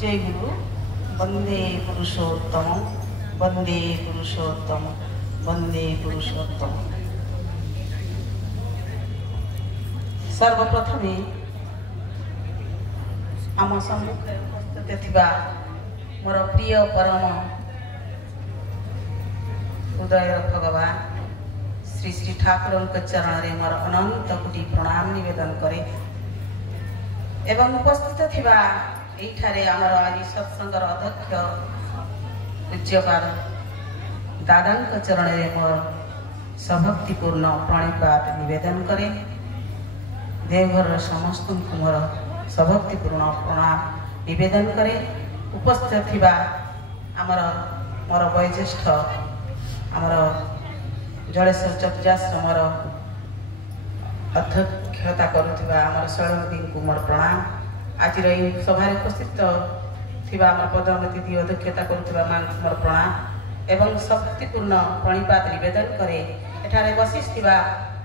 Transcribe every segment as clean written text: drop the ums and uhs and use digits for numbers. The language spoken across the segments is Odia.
जय गुरु वंदे पुरुषोत्तम वंदे पुरुषोत्तम वंदे पुरुषोत्तम। सर्वप्रथम आम सम्मुख उपस्थित थिबा मोर प्रिय परम हृदय भगवान श्री श्री ठाकुर चरण रे मोर अनंत कोटि प्रणाम निवेदन करे एवं उपस्थित थिबा एठारे आमर आज सत्संगर अध्यक्ष पूज्यपाद दादा चरण रे मोर सभक्तिपूर्ण प्रणिपात निवेदन करे। देवघर समस्त मोर सभक्तिपूर्ण प्रणाम निवेदन करे। उपस्थित थिबा आमर मोर वयोज्येष्ठ आमर जलेश्वर चतुराश्रमर अध्यक्षता करुवा आमर शैलमती को मोर प्रणाम। आज सभा उपस्थित थिबा आमर पद्मावती दी अध्यक्षता करुवा मोर प्रणाम एवं शक्तिपूर्ण प्रणिपात निवेदन करे। एठारे बसिस थिबा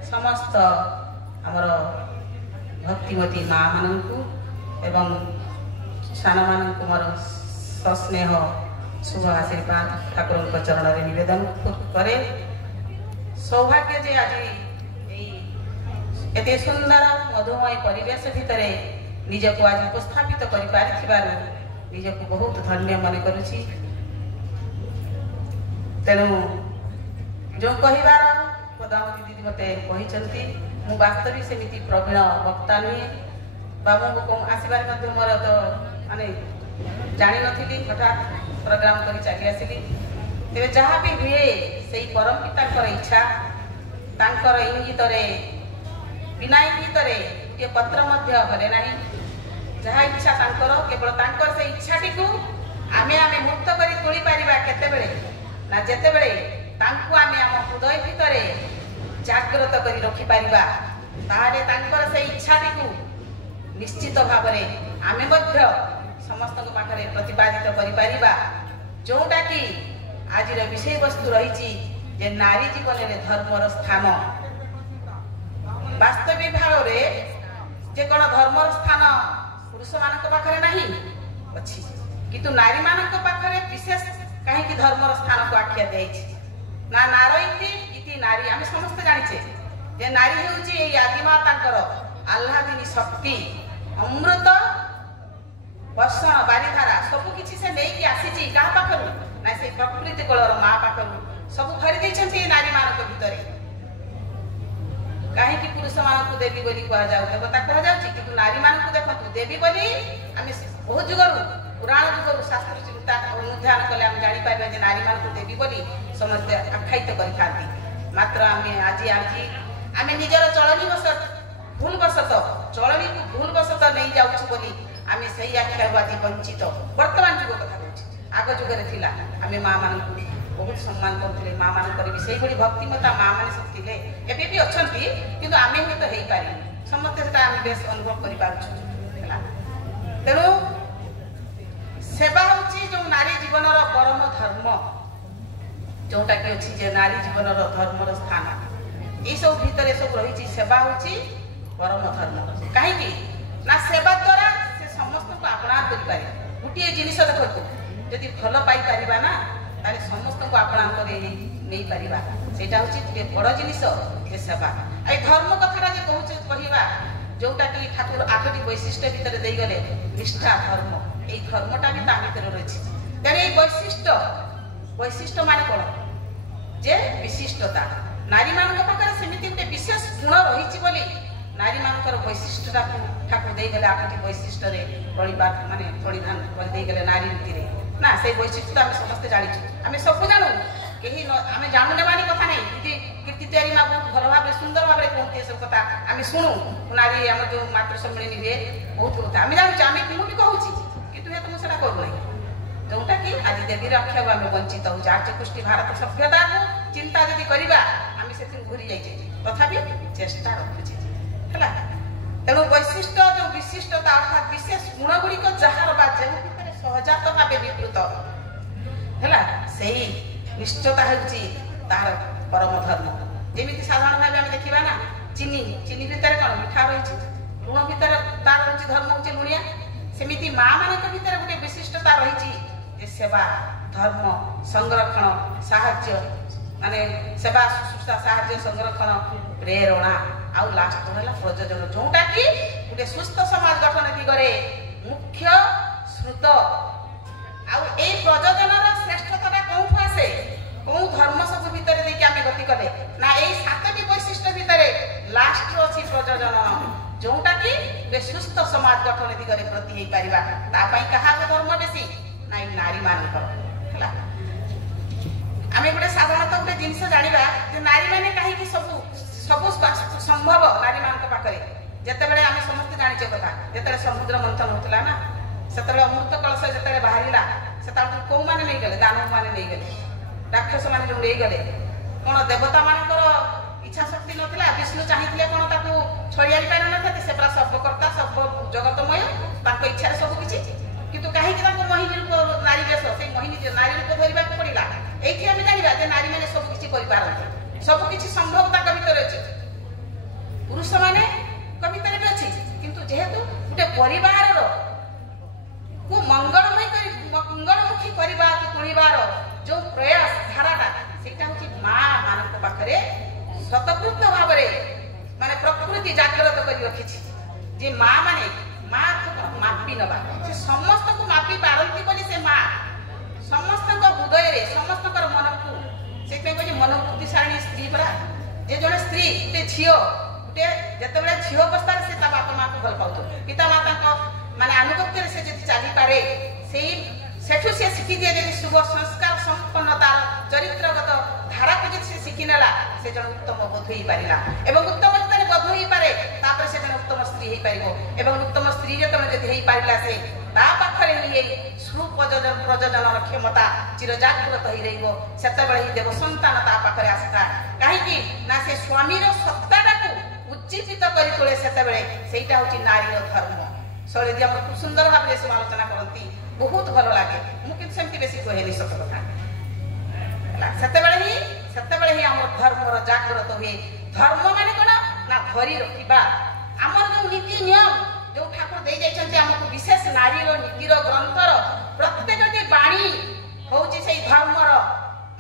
समस्त आमर भक्तिमती माँ मानू एवं सान मानू मोर सस्नेह शुभ आशीर्वाद ठाकुर चरण में निवेदन करे। सौभाग्य जे आज एते सुंदर मधुमय परिवेश भितर निज को आज उपस्थापित कर निज को बहुत धन्य मन करुछि। तेणु जो कहबार पद्मावती दीदी मते कही मु वास्तविक सेमिति प्रवीण वक्ता नुहे बाबू आसबार मोर तो माने जानी नथिली हठात प्रोग्राम करी चली आसिली। तेरे जहाँ भी हुए से परम पिता इच्छा तांकर इंगित बिना इंगित ये पत्र गले ना जहाँ इच्छा तांकर केवल तांकर से इच्छाटी को आमे आमे मुक्त करी तोली पारिबा केतेबेले ना जेतेबेले तांको आमे आम हृदय भितर जागृत करी रखि पारिबा ताहाले तांकर से इच्छाटी को निश्चित भाव में आमे मध्य समस्त पाखरे प्रतिपादित करि पारिबा जोटा कि आज विषय वस्तु रही जे नारी जीवन में धर्मर स्थान वास्तविक भाव में जे कौन धर्मर स्थान पुरुष मान पाखरे नहीं अच्छी किंतु नारी मान पाखरे विशेष कहीं धर्मर स्थान को आख्या दिया ना नारयती इति नारी आम समस्त जाचे जे नारी हूँ आदिमा आह्लादिनी शक्ति अमृत वर्षण बारिधारा सबू किसी से नहीं आसी क्या पाखर ना से प्रकृति कलर माँ पाखर सब खरीदी नारी मान भितर कहीं पुरुष मान देवी बोली कहुँ देवता कहुँ कि नारी मान देखो देवी बोली आम बहुत जुगरू पुराण जुगरू शास्त्र चिंता अनुध्यान कले आम जापर जे नारी मान देवी बोली समस्ते आख्यायित करते मात्र आम आज आज आम निजर चलनी बसत भूल बसत चलनी को भूल बसत नहीं जाऊँ बोली आम से आख्या आज वंचित वर्तमान जुग कथा कह आग जुगे थिला आम माँ मान बहुत सम्मान करते माँ मान भी से भक्तिमता माँ मैंने सब थे एवं भी अच्छा कि आम हूँ तो हो पारे समस्ते आम बेस अनुभव कर तेणु सेवा हूँ जो नारी जीवन परम धर्म जोटा कि अच्छी नारी जीवन धर्मर स्थान ये सब भितर सब रही सेवा हूँ परम धर्म कहीं ना सेवा द्वारा से समस्त को अपना कर गोटे जिनिस देखो जदि भल पाई ना ताले समस्त को अपना नहीं पारिबा सेटा होची बड़ जिनिस जे सेवा ए धर्म कथारा जे कहूँ जोटा कि ठाकुर 8टी वैशिष्ट्य भितर दे गले निष्ठा धर्म ए धर्मटा भी ता भितर रही तेरे वैशिष्ट्य माने कौन जे विशिष्टता नारी मान पाखे सेमती गोटे विशेष गुण रही बोली नारी मान वैशिष्ट्यता ठाकुर दे गले 8टी वैशिष्ट्य प्रणिपात माने परिधान कर गले नारी नीति ना से वैशिष्ट्य आम समस्ते जानी आम सब जानू कहीं आम जानूने मानी कथा नहीं दीदी कीर्ति तैयारी माँ बहुत भल भाव सुंदर भाव में कहते सब कथा आम शुणु नारी आम जो मातृ सम्मिलनी हुए बहुत कथा आम जानूँ आम मुझे कहूँ कि तुझे तो मुझे करूँ जोटा कि आज देवी रक्षा आम वंचित हो आर्यपुष्टि भारत सभ्यता को चिंता जदि करवा आम से घूरी जाइए तथापि चेष्टा रखुचे है तेणु वैशिष्ट्य जो विशिष्टता अर्थात विशेष गुण गुड़िक जार सहजात भाव विकृत है से निष्ठता तार परम धर्म जमी साधारण भाव आम देखा ना चीनी चीनी भितर कौन मिठा रही लुण भितर तार धर्म हूँ लुणिया सेमती माँ मान भर गोटे विशिष्ट ବିଶିଷ୍ଟତା ରହିଛି ଯେ ସେବା ଧର୍ମ ସଂରକ୍ଷଣ ସାହାଯ୍ୟ ମାନେ ସେବା ଶୁଶ୍ରୂଷା ସାହାଯ୍ୟ ସଂରକ୍ଷଣ ପ୍ରେରଣା ଆଉ ଲାଷ୍ଟ ହେଲା ପ୍ରଯୋଜନ ଯୋଉଟା କି ଗୋଟେ ସୁସ୍ଥ ସମାଜ ଗଠନ ଦିଗରେ ମୁଖ୍ୟ ସ୍ରୋତ। ଆଉ ଏଇ ପ୍ରଯୋଜନର ଶ୍ରେଷ୍ଠତାଟା କୋଉଠୁ ଆସେ? କୋଉ ଧର୍ମ ସବୁ ଭିତରେ ଦେଇକି ଆମେ ଗତି କଲେ ନା ଏଇ 7ଟି ବୈଶିଷ୍ଟ୍ୟ ଭିତରେ ଲାଷ୍ଟ ଅଛି ପ୍ରଯୋଜନ ଯୋଉଟା କି ଗୋଟେ ସୁସ୍ଥ ସମାଜ ଗଠନ ଦିଗରେ ପ୍ରତି ହେଇପାରିବା। ତା ପାଇଁ କାହାର ଧର୍ମ ବେଶୀ ନା ଏଇ ନାରୀ ମାନଙ୍କର ହେଲା। ଆମେ ଗୋଟେ ସାଧାରଣତଃ ଗୋଟେ ଜିନିଷ ଜାଣିବା ଯେ ନାରୀ ମାନେ କାହିଁକି ସବୁ ସମ୍ଭବ ନାରୀ ମାନଙ୍କ ପାଖରେ। ଯେତେବେଳେ ଆମେ ସମସ୍ତେ ଜାଣିଛେ କଥା ଯେତେବେଳେ ସମୁଦ୍ର ମନ୍ଥନ ହଉଥିଲା ନା ସେତେବେଳେ ଅମୃତ କଳସ ଯେତେବେଳେ ବାହାରିଲା ସେତେବେଳେ କୋଉମାନେ ନେଇଗଲେ? ଦାନବ ମାନେ ନେଇଗଲେ, ରାକ୍ଷସ ମାନେ ଯୋଉ ନେଇଗଲେ। କଣ ଦେବତା ମାନଙ୍କର ଇଚ୍ଛା ଶକ୍ତି ନଥିଲା? ବିଷ୍ଣୁ ଚାହିଁଥିଲେ କଣ ତାକୁ ଛଡେଇ ପାରିନଥାନ୍ତେ? ସେ ପୁରା ସର୍ବକର୍ତ୍ତା ସର୍ବ ଜଗତମୟ, ତାଙ୍କ ଇଚ୍ଛାରେ ସବୁ କିଛି। କିନ୍ତୁ କାହିଁକି ତାଙ୍କୁ ମୋହିନୀ ରୂପ ନାରୀ ବେଶ ସେଇ ମୋହିନୀ ନାରୀ ରୂପ ଧରିବାକୁ ପଡିଲା? ଏଇଠି ଆମେ ଜାଣିବା ଯେ ନାରୀ ମାନେ ସବୁ କିଛି କରିପାରନ୍ତି, ସବୁ କିଛି ସମ୍ଭବ ତାଙ୍କ ଭିତରେ ଅଛି, ପୁରୁଷ ମାନଙ୍କ ଭିତରେ ବି ଅଛି। କିନ୍ତୁ ଯେହେତୁ ଗୋଟେ ପରିବାରର କୁ ମଙ୍ଗଳମୁଖୀ କରିବାକୁ ତୁଳିବାର ଯୋଉ ପ୍ରୟାସ ଧାରାଟା ସେଇଟା ହଉଛି ମା ମାନଙ୍କ ପାଖରେ ସ୍ୱତଃପୃତ ଭାବରେ ମାନେ ପ୍ରକୃତି ଜାଗ୍ରତ କରି ରଖିଛି ଯେ ମା ମାନେ ମାପି ନବା। ସେ ସମସ୍ତଙ୍କୁ ମାପି ପାରନ୍ତି ବୋଲି ସେ ମା ସମସ୍ତଙ୍କ ହୃଦୟରେ ସମସ୍ତଙ୍କର ମନକୁ ସେଇଥିପାଇଁ କହୁଛି ମନୋବୃତ୍ତିଶାଳୀ ସ୍ତ୍ରୀ ପରା। ଯେ ଜଣେ ସ୍ତ୍ରୀ ଗୋଟେ ଝିଅ ଗୋଟେ ଯେତେବେଳେ ଝିଅ ଅବସ୍ଥାରେ ସେ ତା ବାପା ମାଆକୁ ଭଲ ପାଉଥିବ, ପିତା ମାତାଙ୍କ ମାନେ ଆନୁଗତ୍ୟରେ ସେ ଯଦି ଚାଲିପାରେ ସେଠୁ ସେ ଶିଖିଦିଏ ଯଦି ଶୁଭ ସଂସ୍କାର ସମ୍ପନ୍ନ ତାର ଚରିତ୍ରଗତ ଧାରାକୁ ଯଦି ସେ ଶିଖି ନେଲା ସେ ଜଣେ ଉତ୍ତମ ବୋଧ ହେଇପାରିଲା ଏବଂ ଉତ୍ତମ ଯେତେବେଳେ ବୋଧ ହେଇପାରେ ତାପରେ ସେ ଜଣେ ଉତ୍ତମ ସ୍ତ୍ରୀ ହେଇପାରିବ ଏବଂ ଉତ୍ତମ ସ୍ତ୍ରୀ ଯେତେବେଳେ ଯଦି ହେଇପାରିଲା ସେ ତା ପାଖରେ ଏଇ ପ୍ରଜନନର କ୍ଷମତା ଚିରଜାଗ୍ରତ ହେଇ ରହିବ। ସେତେବେଳେ ହିଁ ଦେବ ସନ୍ତାନ ତା ପାଖରେ ଆସିଥାଏ। କାହିଁକି ନା ସେ ସ୍ୱାମୀର ସତ୍ତାଟାକୁ ଉଜ୍ଜୀବିତ କରି ତୋଳେ ସେତେବେଳେ। ସେଇଟା ହଉଛି ନାରୀର ଧର୍ମ। ଶୈଳୀ ଆମର ଖୁବ ସୁନ୍ଦର ଭାବରେ ସବୁ ଆଲୋଚନା କରନ୍ତି, ବହୁତ ଭଲ ଲାଗେ। ମୁଁ କିନ୍ତୁ ସେମିତି ବେଶୀ କୁହେନି ସତ କଥା ହେଲା। ସେତେବେଳେ ହିଁ ଆମର ଧର୍ମର ଜାଗ୍ରତ ହୁଏ। ଧର୍ମ ମାନେ କଣ ନା ଧରି ରଖିବା ଆମର ଯୋଉ ନୀତି ନିୟମ ଯୋଉ ଠାକୁର ଦେଇ ଯାଇଛନ୍ତି ଆମକୁ ବିଶେଷ ନାରୀର ନୀତିର ଗ୍ରନ୍ଥର ପ୍ରତ୍ୟେକଟି ବାଣୀ ହଉଛି ସେଇ ଧର୍ମର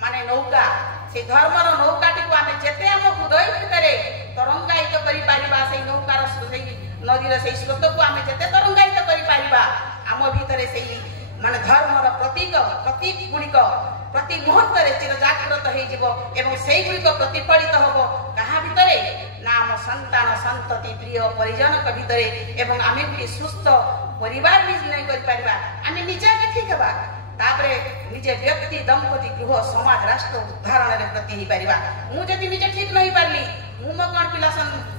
ମାନେ ନୌକା। ସେଇ ଧର୍ମର ନୌକାଟିକୁ ଆମେ ଯେତେ ଆମ ହୃଦୟ ଭିତରେ ତରଙ୍ଗାୟିତ କରିପାରିବା ସେଇ ନୌକାର ସେଇ ନଦୀର ସେଇ ସ୍ରୋତକୁ ଆମେ ଯେତେ ତରଙ୍ଗାୟିତ କରିପାରିବା ଆମ ଭିତରେ ସେଇ ମାନେ ଧର୍ମର ପ୍ରତୀକ ଗୁଡ଼ିକ ପ୍ରତି ମୁହୂର୍ତ୍ତରେ ଚିରଜାଗ୍ରତ ହେଇଯିବ ଏବଂ ସେଇଗୁଡ଼ିକ ପ୍ରତିଫଳିତ ହବ କାହା ଭିତରେ ନା ଆମ ସନ୍ତାନ ସନ୍ତତି ପ୍ରିୟ ପରିଜନଙ୍କ ଭିତରେ ଏବଂ ଆମେ ଗୋଟିଏ ସୁସ୍ଥ ପରିବାର ନିର୍ଣ୍ଣୟ କରିପାରିବା। ଆମେ ନିଜେ ଆମେ ଠିକ ହେବା ତାପରେ ନିଜେ ବ୍ୟକ୍ତି ଦମ୍ପତି ଗୃହ ସମାଜ ରାଷ୍ଟ୍ର ଉଦ୍ଧାରଣରେ ବ୍ରତୀ ହେଇପାରିବା। ମୁଁ ଯଦି ନିଜେ ଠିକ ନ ହେଇପାରିଲି ମୁଁ ମୋ କଣ ପିଲା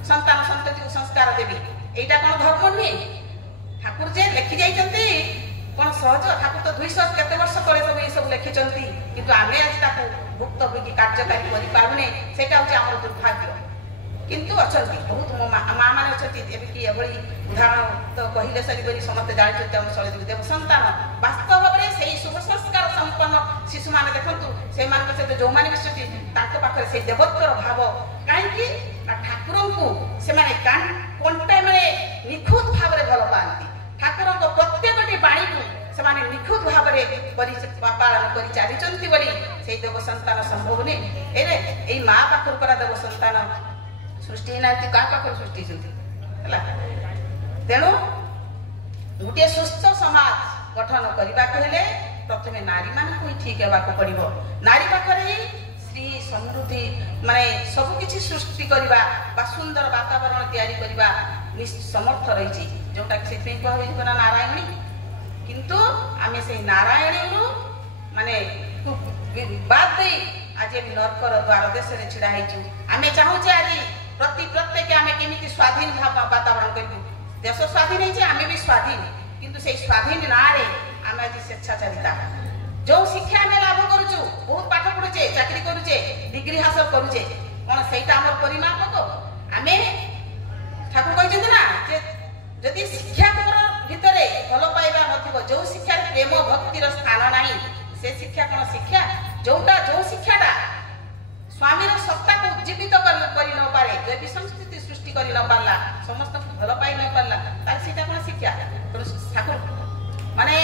ସନ୍ତାନ ସନ୍ତତିକୁ ସଂସ୍କାର ଦେବି? ଏଇଟା କଣ ଧର୍ମ ନୁହେଁ? ଠାକୁର ଯେ ଲେଖି ଯାଇଛନ୍ତି କଣ ସହଜ? ଠାକୁର ତ 200 କେତେ ବର୍ଷ ତଳେ ସବୁ ଏସବୁ ଲେଖିଛନ୍ତି କିନ୍ତୁ ଆମେ ଆଜି ତାକୁ ଭୁକ୍ତଭୋଗୀ କାର୍ଯ୍ୟକାରୀ କରିପାରୁନେ। ସେଇଟା ହଉଛି ଆମର ଦୁର୍ଭାଗ୍ୟ। କିନ୍ତୁ ଅଛନ୍ତି ବହୁତ ମା ମାନେ ଅଛନ୍ତି ଏମିତି ଏଭଳି ଉଦାହରଣ ତ କହିଲେ ସରିବନି, ସମସ୍ତେ ଜାଣିଛନ୍ତି ଆମ ଶୈଳୀ ଦେବ ସନ୍ତାନ ବାସ୍ତବ ଭାବରେ ସେଇ ଶୁଭ ସଂସ୍କାର ସମ୍ପନ୍ନ ଶିଶୁମାନେ ଦେଖନ୍ତୁ ସେଇମାନଙ୍କ ସହିତ ଯୋଉମାନେ ମିଶୁଛନ୍ତି ତାଙ୍କ ପାଖରେ ସେଇ ଦେବତ୍ୱର ଭାବ। କାହିଁକି ନା ଠାକୁରଙ୍କୁ ସେମାନେ ମାନେ ନିଖୁତ ଭାବରେ ଭଲ ପାଆନ୍ତି। ଠାକୁରଙ୍କ ପ୍ରତ୍ୟେକଟି ବାଣୀକୁ ସେମାନେ ନିଖୁତ ଭାବରେ ପାଳନ କରି ଚାଲିଛନ୍ତି ବୋଲି ସେଇ ଦେବ ସନ୍ତାନ ସମ୍ଭବ ନୁହେଁ। ଏଇ ମା ପାଖରୁ ପରା ଦେବ ସନ୍ତାନ ସୃଷ୍ଟି ହେଇନାହାନ୍ତି, କାହା ପାଖରୁ ସୃଷ୍ଟି ହେଇଛନ୍ତି ହେଲା। ତେଣୁ ଗୋଟିଏ ସୁସ୍ଥ ସମାଜ ଗଠନ କରିବାକୁ ହେଲେ ପ୍ରଥମେ ନାରୀ ମାନଙ୍କୁ ହିଁ ଠିକ ହେବାକୁ ପଡିବ। ନାରୀ ପାଖରେ ହିଁ ସ୍ତ୍ରୀ ସମୃଦ୍ଧି ମାନେ ସବୁ କିଛି ସୃଷ୍ଟି କରିବା ବା ସୁନ୍ଦର ବାତାବରଣ ତିଆରି କରିବା ସମର୍ଥ ରହିଛି, ଯୋଉଟା କି ସେଥିପାଇଁ କୁହାଯାଇଛି ନା ନାରାୟଣୀ। କିନ୍ତୁ ଆମେ ସେଇ ନାରାୟଣୀରୁ ମାନେ ବାଦ ଦେଇ ଆଜି ଆମେ ନର୍କର ଦ୍ୱାର ଦେଶରେ ଛିଡା ହେଇଛୁ। ଆମେ ଚାହୁଁଛେ ଆଜି ପ୍ରତ୍ୟେକ ଆମେ କେମିତି ସ୍ୱାଧୀନ ବାତାବରଣ କରିବୁ। ଦେଶ ସ୍ୱାଧୀନ ହେଇଛି, ଆମେ ବି ସ୍ୱାଧୀନ, କିନ୍ତୁ ସେଇ ସ୍ୱାଧୀନ ନାଁରେ ଆମେ ଆଜି ସ୍ୱେଚ୍ଛାଚାରିତା ଯୋଉ ଶିକ୍ଷା ଆମେ ଲାଭ କରୁଛୁ, ବହୁତ ପାଠ ପଢୁଛେ, ଚାକିରି କରୁଛେ, ଡିଗ୍ରୀ ହାସଲ କରୁଛେ, କଣ ସେଇଟା ଆମର ପରିମାପକ? ଆମେ ଠାକୁର କହିଛନ୍ତି ନା ଯେ ଯଦି ଶିକ୍ଷା ତମର ଭିତରେ ଭଲ ପାଇବା ନଥିବ, ଯୋଉ ଶିକ୍ଷାରେ ପ୍ରେମ ଭକ୍ତିର ସ୍ଥାନ ନାହିଁ ସେ ଶିକ୍ଷା କଣ ଶିକ୍ଷା? ଯୋଉ ଶିକ୍ଷାଟା ସ୍ୱାମୀର ସତ୍ତାକୁ ଉଜ୍ଜୀବିତ କରି ନ ପାରେ, ଦୈବୀ ସଂସ୍କୃତି ସୃଷ୍ଟି କରି ନ ପାରିଲା, ସମସ୍ତଙ୍କୁ ଭଲ ପାଇ ନ ପାରିଲା, ତାହେଲେ ସେଇଟା କଣ ଶିକ୍ଷା? ଠାକୁର ମାନେ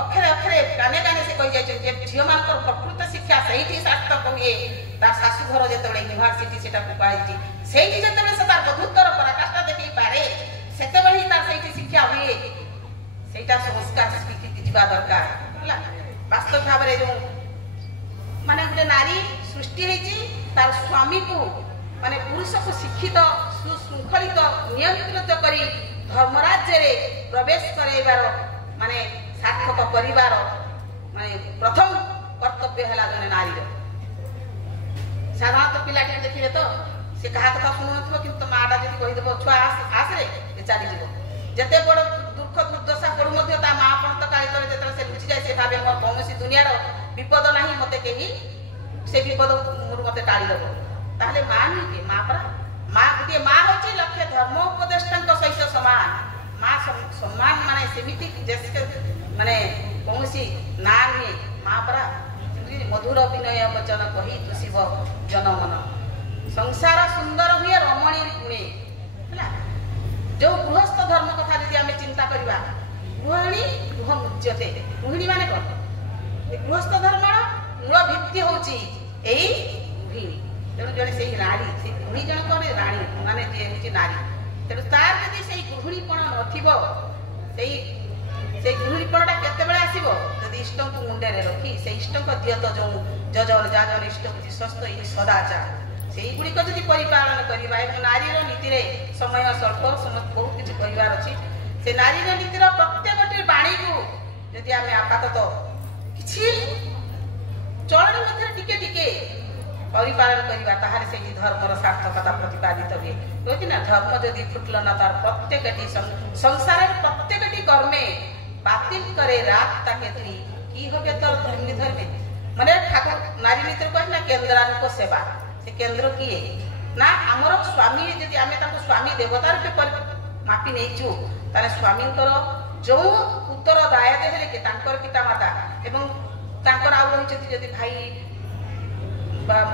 ଅକ୍ଷରେ ଅକ୍ଷରେ କାନେ କାନେ ସେ କହିଯାଇଛନ୍ତି ଯେ ଝିଅମାନଙ୍କର ପ୍ରକୃତ ଶିକ୍ଷା ସେଇଠି ସାର୍ଥକ ହୁଏ। ତା ଶାଶୁଘର ଯେତେବେଳେ ୟୁନିଭର୍ସିଟି ସେଟାକୁ କୁହାଯାଇଛି, ସେଇଠି ଯେତେବେଳେ ସେ ତାର ବଧୂତ୍ୱର ପରାକାଷ୍ଠା ଦେଖେଇ ପାରେ ସେତେବେଳେ ହିଁ ତାର ସେଇଠି ଶିକ୍ଷା ହୁଏ। ସେଇଟା ସଂସ୍କାର ସ୍ୱୀକୃତି ଯିବା ଦରକାର ହେଲା। ବାସ୍ତବ ଭାବରେ ଯୋଉ ମାନେ ଗୋଟେ ନାରୀ ସୃଷ୍ଟି ହେଇଛି ତାର ସ୍ୱାମୀକୁ ମାନେ ପୁରୁଷକୁ ଶିକ୍ଷିତ ସୁଶୃଙ୍ଖଳିତ ନିୟନ୍ତ୍ରିତ କରି ଧର୍ମରାଜ୍ୟରେ ପ୍ରବେଶ କରାଇବାର ମାନେ ସାର୍ଥକ କରିବାର ମାନେ ପ୍ରଥମ କର୍ତ୍ତବ୍ୟ ହେଲା ଜଣେ ନାରୀର। ସାଧାରଣତଃ ପିଲାଟିକୁ ଦେଖିଲେ ତ ସେ କାହା କଥା ଶୁଣୁନଥିବ, କିନ୍ତୁ ମାଟା ଯଦି କହିଦେବ ଛୁଆ ଆସରେ ସେ ଚାଲିଯିବ। ଯେତେ ବଡ଼ ଦୁଃଖ ଦୁର୍ଦ୍ଦଶା ପଡୁ ମଧ୍ୟ ତା ମା ପନ୍ତ କାଳିତରେ ଯେତେବେଳେ ସେ ଲୁଚିଯାଏ ସେ ଭାବେ ମୋର କୌଣସି ଦୁନିଆର ବିପଦ ନାହିଁ, ମତେ କେହି ସେ ବିପଦ ମତେ ଟାଳିଦେବ। ତାହେଲେ ମା ନୁହେଁ କି? ମା ପରା ମା ଗୋଟିଏ ମା ହଉଛି ଲକ୍ଷ୍ୟ ଧର୍ମ ଉପଦେଷ୍ଟାଙ୍କ ସହିତ ସମାନ। ମା ସମ୍ମାନ ମାନେ ସେମିତି ମାନେ କୌଣସି ନା ନୁହେଁ। ମା ପରା ମଧୁର ବିନୟ ବଚନ କହି ତୁଷିବ ଜନମନ, ସଂସାର ସୁନ୍ଦର ହୁଏ ରମଣୀ ଗୁଣେ ହେଲା। ଯୋଉ ଗୃହସ୍ଥ ଧର୍ମ କଥା ଯଦି ଆମେ ଚିନ୍ତା କରିବା, ଗୃହିଣୀ ଗୃହ ମୁଚ୍ୟତେ, ଗୃହିଣୀ ମାନେ କଣ? ଗୃହସ୍ଥ ଧର୍ମର ମୂଳ ଭିତ୍ତି ହଉଛି ଏଇ ଗୃହିଣୀ। ତେଣୁ ଜଣେ ସେଇ ନାରୀ, ସେଇ ଗୃହିଣୀ ଜଣକ ରାଣୀ ମାନେ ଯିଏ ହଉଛି ନାରୀ। ତେଣୁ ତାର ଯଦି ସେଇ ଗୃହିଣୀପଣ ନଥିବ, ସେଇ ଗୃହିଣୀପଣଟା କେତେବେଳେ ଆସିବ? ଯଦି ଇଷ୍ଟଙ୍କୁ ମୁଣ୍ଡରେ ରଖି ସେଇ ଇଷ୍ଟଙ୍କ ଦିଅତ ଯୋଉ ଯଜନ ଯାଜନ ଇଷ୍ଟ ହଉଛି ସ୍ୱସ୍ଥ ଏଇ ସଦାଚାର, ସେଇଗୁଡ଼ିକ ଯଦି ପରିପାଳନ କରିବା ଏବଂ ନାରୀର ନୀତିରେ ସମୟ ସ୍ୱଳ୍ପ ବହୁତ କିଛି କହିବାର ଅଛି। ସେ ନାରୀର ନୀତିର ପ୍ରତ୍ୟେକଟି ବାଣୀକୁ ଯଦି ଆମେ ଆପାତତଃ କିଛି ଚଳଣି ମଧ୍ୟରେ ଟିକେ ଟିକେ ପରିପାଳନ କରିବା ତାହେଲେ ସେଇଠି ଧର୍ମର ସାର୍ଥକତା ପ୍ରତିପାଦିତ ହୁଏ। କହୁଛି ନା ଧର୍ମ ଯଦି ଫୁଟଲ ନା ତାର ପ୍ରତ୍ୟେକଟି ସଂସାরের প্রত্যেকটি কর্মে বাতিল করে রাত তাকে তুই কি হবে তোর ধর্মী ধর্মে মানে ঠাকুর নারী নীতির কহে না কেন্দ্রানুক সেবা। সে কেন্দ্র কিଏ না আমার স্বামী যদি আমি তাকে স্বামী দেবতার রূপে মাপি নেইছু তাহলে স্বামীଙ୍କର ଯୋଉ ଉତ୍ତର ଦାୟିତ୍ୱ ହେଲେ କି ତାଙ୍କର ପିତାମାତା ଏବଂ ତାଙ୍କର ଆଉ ରହିଛନ୍ତି ଯଦି ଭାଇ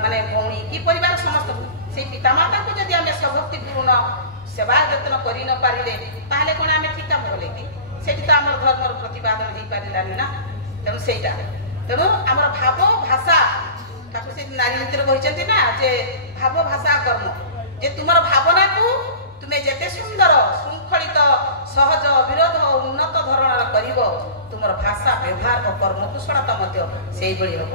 ମାନେ ଭଉଣୀ କି ପରିବାର ସମସ୍ତଙ୍କୁ ସେଇ ପିତାମାତାଙ୍କୁ ଯଦି ଆମେ ସଭକ୍ତିପୂର୍ଣ୍ଣ ସେବା ଯତ୍ନ କରି ନ ପାରିଲେ ତାହେଲେ କ'ଣ ଆମେ ଠିକ କାମ କଲେ କି? ସେଠି ତ ଆମର ଧର୍ମର ପ୍ରତିପାଦନ ହେଇପାରିଲାନି ନା। ତେଣୁ ସେଇଟା ତେଣୁ ଆମର ଭାବ ଭାଷା ତାକୁ ସେ ନାରୀ ନୀତିରେ କହିଛନ୍ତି ନା ଯେ ଭାବ ଭାଷା କର୍ମ, ଯେ ତୁମର ଭାବନାକୁ ତୁମେ ଯେତେ ସୁନ୍ଦର ଶୃଙ୍ଖଳିତ ସହଜ ବିରୋଧ ଉନ୍ନତ ଧରଣର କରିବ ତୁମର ଭାଷା ବ୍ୟବହାର ଓ କର୍ମ କୁଶଳତା ମଧ୍ୟ ସେଇଭଳି ହବ।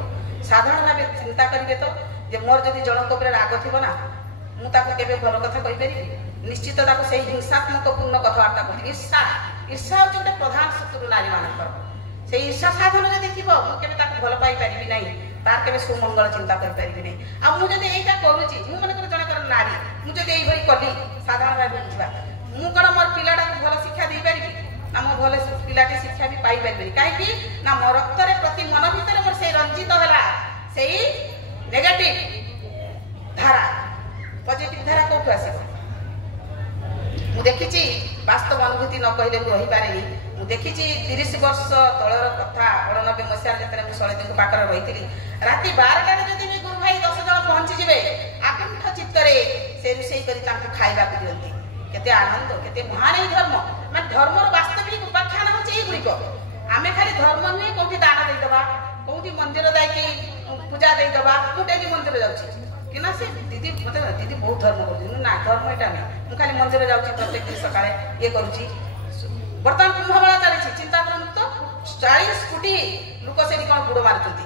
ସାଧାରଣ ଭାବେ ଚିନ୍ତା କରିବେ ତ ଯେ ମୋର ଯଦି ଜଣଙ୍କ ଉପରେ ରାଗ ଥିବ ନା ମୁଁ ତାକୁ କେବେ ଭଲ କଥା କହିପାରିବି? ନିଶ୍ଚିତ ତାକୁ ସେଇ ହିଂସାତ୍ମକ ପୂର୍ଣ୍ଣ କଥାବାର୍ତ୍ତା କରିବି। ଈର୍ଷା ହଉଛି ଗୋଟେ ପ୍ରଧାନ ଶତ୍ରୁ ନାରୀ ମାନଙ୍କର। ସେଇ ଈର୍ଷା ସାଧନ ଯଦି ଥିବ ମୁଁ କେବେ ତାକୁ ଭଲ ପାଇପାରିବି ନାହିଁ, ତାର କେବେ ସୁମଙ୍ଗଳ ଚିନ୍ତା କରିପାରିବି ନାହିଁ। ଆଉ ମୁଁ ଯଦି ଏଇଟା କରୁଛି, ମୁଁ ମନେକର ଜଣଙ୍କର ନାରୀ, ମୁଁ ଯଦି ଏଇଭଳି କଲି ସାଧାରଣ ଭାବେ ବୁଝିବା, ମୁଁ କ'ଣ ମୋର ପିଲାଟାକୁ ଭଲ ଶିକ୍ଷା ଦେଇପାରିବି ନା ମୋ ଭଲ ପିଲାଟି ଶିକ୍ଷା ବି ପାଇପାରିବିନି? କାହିଁକି ନା ମୋ ରକ୍ତରେ ପ୍ରତି ମନ ଭିତରେ ମୋର ସେଇ ରଞ୍ଜିତ ହେଲା ସେଇ ନେଗେଟିଭ ଧାରା। ପଜିଟିଭ ଧାରା କୋଉଠୁ ଆସିବ? ମୁଁ ଦେଖିଛି, ବାସ୍ତବ ଅନୁଭୂତି ନ କହିଲେ ମୁଁ ରହିପାରେନି। ମୁଁ ଦେଖିଛି 30 ବର୍ଷ ତଳର କଥା, 89 ମସିହାରେ ଯେତେବେଳେ ମୁଁ ଶୈଳୀଙ୍କ ପାଖରେ ରହିଥିଲି, ରାତି 12ଟାରେ ଯଦି ବି ଗୁରୁ ଭାଇ 10 ଜଣ ପହଞ୍ଚିଯିବେ ଆକୁଣ୍ଠ ଚିତ୍ତରେ ସେ ରୋଷେଇ କରି ତାଙ୍କୁ ଖାଇବାକୁ ଦିଅନ୍ତି। କେତେ ଆନନ୍ଦ, କେତେ ମହାନ ଏଇ ଧର୍ମ। ମାନେ ଧର୍ମର ବାସ୍ତବିକ ଉପାଖ୍ୟାନ ହଉଛି ଏଇଗୁଡ଼ିକ। ଆମେ ଖାଲି ଧର୍ମ ନୁହେଁ କୋଉଠି ଦାନ ଦେଇଦବା, କୋଉଠି ମନ୍ଦିର ଯାଇକି ପୂଜା ଦେଇଦବା। ମୁଁ ଡେଲି ମନ୍ଦିର ଯାଉଛି କି ନା ସେ ଦିଦି ମତେ ଦିଦି ବହୁତ ଧର୍ମ କରୁଛି, ନା ଧର୍ମ ଏଇଟା ନୁହେଁ। ମୁଁ ଖାଲି ମନ୍ଦିର ଯାଉଛି ପ୍ରତ୍ୟେକ ଦିନ ସକାଳେ ଇଏ କରୁଛି। ବର୍ତ୍ତମାନ କୁମ୍ଭମେଳା ଚାଲିଛି, ଚିନ୍ତା କରନ୍ତୁ ତ 40 କୋଟି ଲୋକ ସେଠି କ'ଣ ବୁଡ଼ ମାରୁଛନ୍ତି।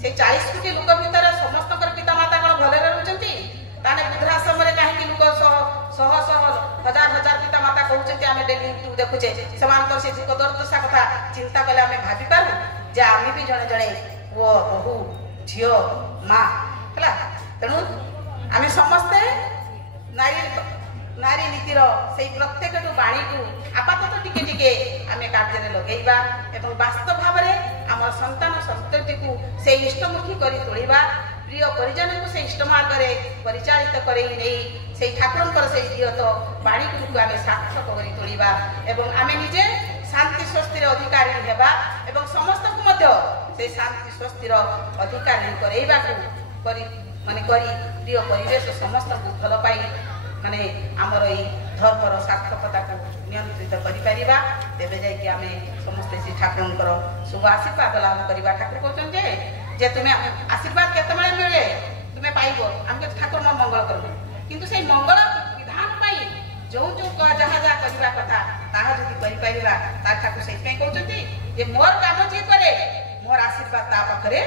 ସେଇ 40 କୋଟି ଲୋକ ଭିତରେ ସମସ୍ତଙ୍କର ପିତାମାତା କ'ଣ ଭଲରେ ରହୁଛନ୍ତି? ତାହେଲେ ବୃଦ୍ଧାଶ୍ରମରେ କାହିଁକି ଲୋକ ଶହ ଶହ ହଜାର ହଜାର ପିତାମାତା କହୁଛନ୍ତି? ଆମେ ଡେଲି ୟୁଟ୍ୟୁବ ଦେଖୁଛେ, ସେମାନଙ୍କର ସେ ଦୁଃଖ ଦୁର୍ଦ୍ଦଶା କଥା ଚିନ୍ତା କଲେ ଆମେ ଭାବିପାରୁ ଯେ ଆମେ ବି ଜଣେ ଜଣେ ପୁଅ ବୋହୂ ଝିଅ ମା ହେଲା। ତେଣୁ ଆମେ ସମସ୍ତେ ନାରୀ ନୀତିର ସେଇ ପ୍ରତ୍ୟେକଟି ବାଣୀକୁ ଆପାତତଃ ଟିକେ ଟିକେ ଆମେ କାର୍ଯ୍ୟରେ ଲଗେଇବା ଏବଂ ବାସ୍ତବ ଭାବରେ ଆମର ସନ୍ତାନ ସନ୍ତତିକୁ ସେଇ ଇଷ୍ଟମୁଖୀ କରି ତୋଳିବା। ପ୍ରିୟ ପରିଜନଙ୍କୁ ସେଇ ଇଷ୍ଟ ମାର୍ଗରେ ପରିଚାଳିତ କରେଇ ନେଇ ସେଇ ଠାକୁରଙ୍କର ସେଇ ଦିଅତ ବାଣୀଗୁଡ଼ିକୁ ଆମେ ସାର୍ଥକ କରି ତୋଳିବା ଏବଂ ଆମେ ନିଜେ ଶାନ୍ତି ସ୍ୱସ୍ତିର ଅଧିକାରୀ ହେବା ଏବଂ ସମସ୍ତଙ୍କୁ ମଧ୍ୟ ସେଇ ଶାନ୍ତି ସ୍ୱସ୍ତିର ଅଧିକାରୀ କରେଇବାକୁ କରି ପ୍ରିୟ ପରିବେଶ ସମସ୍ତଙ୍କୁ ଭଲ ପାଇ ମାନେ ଆମର ଏଇ ଧର୍ମର ସାର୍ଥକତାକୁ ନିୟନ୍ତ୍ରିତ କରିପାରିବା ତେବେ ଯାଇକି ଆମେ ସମସ୍ତେ ସେ ଠାକୁରଙ୍କର ଶୁଭ ଆଶୀର୍ବାଦ ଲାଭ କରିବା। ଠାକୁର କହୁଛନ୍ତି ଯେ ତୁମେ ଆଶୀର୍ବାଦ କେତେବେଳେ ମିଳେ ତୁମେ ପାଇବ ଆମେ ଠାକୁର ମୋ ମଙ୍ଗଳ କରିବୁ କିନ୍ତୁ ସେଇ ମଙ୍ଗଳ ବିଧାନ ପାଇଁ ଯେଉଁ ଯାହା ଯାହା କରିବା କଥା ତାହା ଯଦି କରିପାରିବା ତା ଠାକୁର ସେଇଥିପାଇଁ କହୁଛନ୍ତି ଯେ ମୋର କାମ ଯିଏ କରେ ମୋର ଆଶୀର୍ବାଦ ତା ପାଖରେ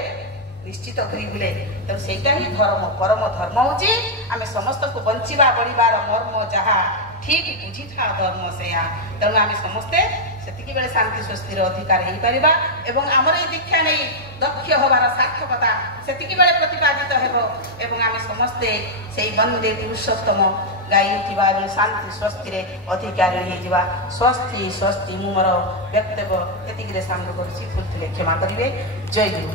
ନିଶ୍ଚିତ ଘୁରି ବୁଲେ। ତେଣୁ ସେଇଟା ହିଁ ଧର୍ମ ପରମ ଧର୍ମ ହେଉଛି ଆମେ ସମସ୍ତଙ୍କୁ ବଞ୍ଚିବା ବଢ଼ିବାର ମର୍ମ ଯାହା ଠିକ୍ ବୁଝିଥା ଧର୍ମ ସେୟା। ତେଣୁ ଆମେ ସମସ୍ତେ ସେତିକି ବେଳେ ଶାନ୍ତି ସ୍ୱସ୍ତିର ଅଧିକାର ହେଇପାରିବା ଏବଂ ଆମର ଏଇ ଦୀକ୍ଷା ନେଇ ଦକ୍ଷ ହେବାର ସାର୍ଥକତା ସେତିକି ବେଳେ ପ୍ରତିପାଦିତ ହେବ ଏବଂ ଆମେ ସମସ୍ତେ ସେଇ ବନ୍ଦେ ପୁରୁଷୋତ୍ତମ ଗାଇ ଉଠିବା ଏବଂ ଶାନ୍ତି ସ୍ୱସ୍ତିରେ ଅଧିକାରୀ ହେଇଯିବା। ସ୍ୱସ୍ତି ସ୍ୱସ୍ତି ମୁଁ ମୋର ବକ୍ତବ୍ୟ ଏତିକିରେ ସାଙ୍ଗ କରୁଛି ଭୁଲ ଥିଲେ କ୍ଷମା କରିବେ। ଜୟ ଗୁରୁ।